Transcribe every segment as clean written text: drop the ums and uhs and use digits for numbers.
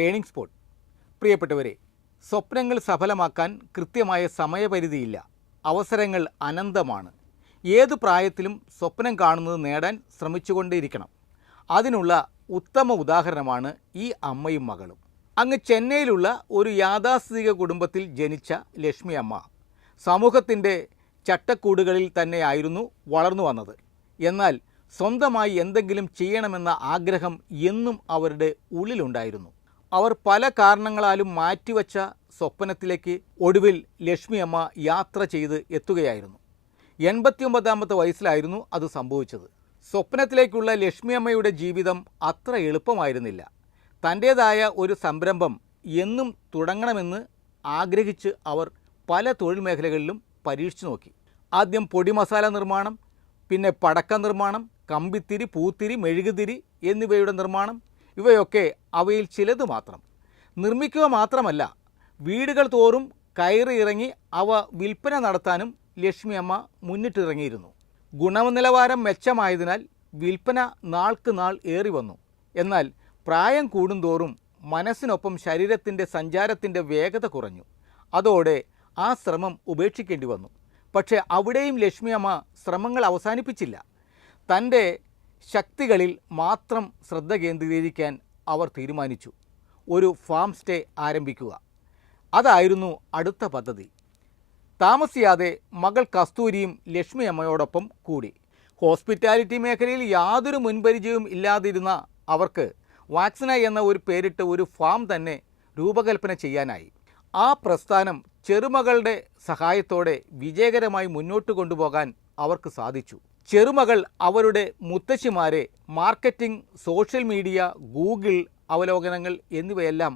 Turning spot. പ്രിയപ്പെട്ടവരെ, സ്വപ്നങ്ങൾ സഫലമാക്കാൻ കൃത്യമായ സമയപരിധിയില്ല. അവസരങ്ങൾ അനന്തമാണ്. ഏതു പ്രായത്തിലും സ്വപ്നം കാണുന്നത് നേടാൻ ശ്രമിച്ചുകൊണ്ടേയിരിക്കണം. അതിനുള്ള ഉത്തമ ഉദാഹരണമാണ് ഈ അമ്മയും മകളും. അങ്ങ് ചെന്നൈയിലുള്ള ഒരു യാഥാസ്ഥിതിക കുടുംബത്തിൽ ജനിച്ച ലക്ഷ്മി അമ്മ സമൂഹത്തിൻ്റെ ചട്ടക്കൂടുകളിൽ തന്നെയായിരുന്നു വളർന്നു വന്നത്. എന്നാൽ സ്വന്തമായി എന്തെങ്കിലും ചെയ്യണമെന്ന ആഗ്രഹം എന്നും അവരുടെ ഉള്ളിലുണ്ടായിരുന്നു. അവർ പല കാരണങ്ങളാലും മാറ്റിവെച്ച സ്വപ്നത്തിലേക്ക് ഒടുവിൽ ലക്ഷ്മി അമ്മ യാത്ര ചെയ്ത് എത്തുകയായിരുന്നു. 89ാമത്തെ വയസ്സിലായിരുന്നു അത് സംഭവിച്ചത്. സ്വപ്നത്തിലേക്കുള്ള ലക്ഷ്മി അമ്മയുടെ ജീവിതം അത്ര എളുപ്പമായിരുന്നില്ല. തൻ്റേതായ ഒരു സംരംഭം എന്നും തുടങ്ങണമെന്ന് ആഗ്രഹിച്ച് അവർ പല തൊഴിൽ മേഖലകളിലും പരീക്ഷിച്ചു നോക്കി. ആദ്യം പൊടി മസാല നിർമ്മാണം, പിന്നെ പടക്ക നിർമ്മാണം, കമ്പിത്തിരി, പൂത്തിരി, മെഴുകുതിരി എന്നിവയുടെ നിർമ്മാണം. ഇവയൊക്കെ അവയിൽ ചിലത് മാത്രം. നിർമ്മിക്കുക മാത്രമല്ല, വീടുകൾ തോറും കയറി ഇറങ്ങി അവ വിൽപ്പന നടത്താനും ലക്ഷ്മി അമ്മ മുന്നിട്ടിറങ്ങിയിരുന്നു. ഗുണനിലവാരം മെച്ചമായതിനാൽ വിൽപ്പന നാൾക്ക് നാൾ ഏറി വന്നു. എന്നാൽ പ്രായം കൂടുന്തോറും മനസ്സിനൊപ്പം ശരീരത്തിൻ്റെ സഞ്ചാരത്തിൻ്റെ വേഗത കുറഞ്ഞു. അതോടെ ആ ശ്രമം ഉപേക്ഷിക്കേണ്ടി വന്നു. പക്ഷേ അവിടെയും ലക്ഷ്മി അമ്മ ശ്രമങ്ങൾ അവസാനിപ്പിച്ചില്ല. തൻ്റെ ശക്തികളിൽ മാത്രം ശ്രദ്ധ കേന്ദ്രീകരിക്കാൻ അവർ തീരുമാനിച്ചു. ഒരു ഫാം സ്റ്റേ ആരംഭിക്കുക. അതായിരുന്നു അടുത്ത പദ്ധതി. താമസിയാതെ മകൾ കസ്തൂരിയും ലക്ഷ്മി അമ്മയോടൊപ്പം കൂടി. ഹോസ്പിറ്റാലിറ്റി മേഖലയിൽ യാതൊരു മുൻപരിചയവും ഇല്ലാതിരുന്ന അവർക്ക് വാക്സിന എന്ന ഒരു പേരിട്ട് ഒരു ഫാം തന്നെ രൂപകൽപ്പന ചെയ്യാനായി. ആ പ്രസ്ഥാനം ചെറുമകളുടെ സഹായത്തോടെ വിജയകരമായി മുന്നോട്ട് കൊണ്ടുപോകാൻ അവർക്ക് സാധിച്ചു. ചെറുമകൾ അവരുടെ മുത്തശ്ശിമാരെ മാർക്കറ്റിംഗ്, സോഷ്യൽ മീഡിയ, ഗൂഗിൾ അവലോകനങ്ങൾ എന്നിവയെല്ലാം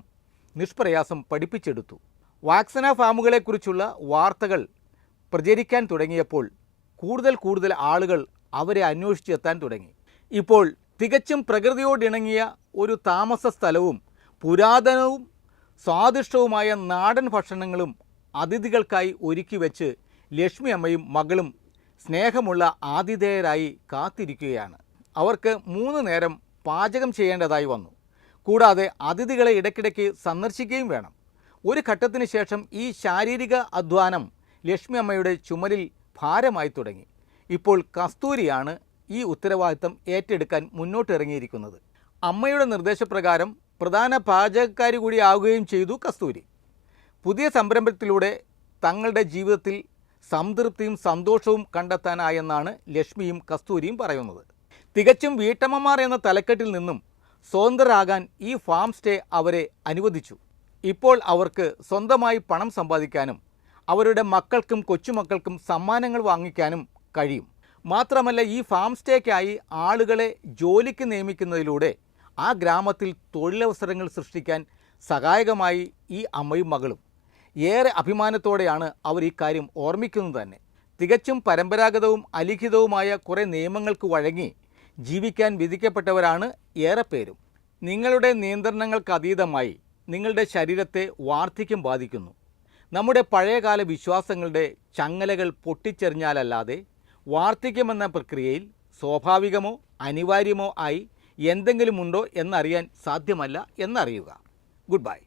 നിഷ്പ്രയാസം പഠിപ്പിച്ചെടുത്തു. വാക്സിന ഫാമുകളെക്കുറിച്ചുള്ള വാർത്തകൾ പ്രചരിക്കാൻ തുടങ്ങിയപ്പോൾ കൂടുതൽ ആളുകൾ അവരെ അന്വേഷിച്ചെത്താൻ തുടങ്ങി. ഇപ്പോൾ തികച്ചും പ്രകൃതിയോടിണങ്ങിയ ഒരു താമസ സ്ഥലവും പുരാതനവും സ്വാദിഷ്ടവുമായ നാടൻ ഭക്ഷണങ്ങളും അതിഥികൾക്കായി ഒരുക്കി വെച്ച് ലക്ഷ്മി അമ്മയും മകളും സ്നേഹമുള്ള ആതിഥേയരായി കാത്തിരിക്കുകയാണ്. അവർക്ക് 3 നേരം പാചകം ചെയ്യേണ്ടതായി വന്നു. കൂടാതെ അതിഥികളെ ഇടയ്ക്കിടയ്ക്ക് സന്ദർശിക്കുകയും വേണം. ഒരു ഘട്ടത്തിന് ശേഷം ഈ ശാരീരിക അധ്വാനം ലക്ഷ്മി അമ്മയുടെ ചുമലിൽ ഭാരമായി തുടങ്ങി. ഇപ്പോൾ കസ്തൂരിയാണ് ഈ ഉത്തരവാദിത്തം ഏറ്റെടുക്കാൻ മുന്നോട്ടിറങ്ങിയിരിക്കുന്നത്. അമ്മയുടെ നിർദ്ദേശപ്രകാരം പ്രധാന പാചകക്കാരി കൂടി ആവുകയും ചെയ്തു കസ്തൂരി. പുതിയ സംരംഭത്തിലൂടെ തങ്ങളുടെ ജീവിതത്തിൽ സംതൃപ്തിയും സന്തോഷവും കണ്ടെത്താനായെന്നാണ് ലക്ഷ്മിയും കസ്തൂരിയും പറയുന്നത്. തികച്ചും വീട്ടമ്മമാർ എന്ന തലക്കെട്ടിൽ നിന്നും സ്വതന്ത്രരാകാൻ ഈ ഫാം സ്റ്റേ അവരെ അനുവദിച്ചു. ഇപ്പോൾ അവർക്ക് സ്വന്തമായി പണം സമ്പാദിക്കാനും അവരുടെ മക്കൾക്കും കൊച്ചുമക്കൾക്കും സമ്മാനങ്ങൾ വാങ്ങിക്കാനും കഴിയും. മാത്രമല്ല, ഈ ഫാം സ്റ്റേക്കായി ആളുകളെ ജോലിക്ക് നിയമിക്കുന്നതിലൂടെ ആ ഗ്രാമത്തിൽ തൊഴിലവസരങ്ങൾ സൃഷ്ടിക്കാൻ സഹായകമായി ഈ അമ്മയും മകളും. ഏറെ അഭിമാനത്തോടെയാണ് അവർ ഈ കാര്യം ഓർമ്മിക്കുന്നത് തന്നെ. തികച്ചും പരമ്പരാഗതവും അലിഖിതവുമായ കുറേ നിയമങ്ങൾക്ക് വഴങ്ങി ജീവിക്കാൻ വിധിക്കപ്പെട്ടവരാണ് ഏറെ പേരും. നിങ്ങളുടെ നിയന്ത്രണങ്ങൾക്കതീതമായി നിങ്ങളുടെ ശരീരത്തെ വാർദ്ധക്യം ബാധിക്കുന്നു. നമ്മുടെ പഴയകാല വിശ്വാസങ്ങളുടെ ചങ്ങലകൾ പൊട്ടിച്ചെറിഞ്ഞാലല്ലാതെ വാർദ്ധക്യമെന്ന പ്രക്രിയയിൽ സ്വാഭാവികമോ അനിവാര്യമോ ആയി എന്തെങ്കിലും ഉണ്ടോ എന്നറിയാൻ സാധ്യമല്ല എന്നറിയുക. Good bye.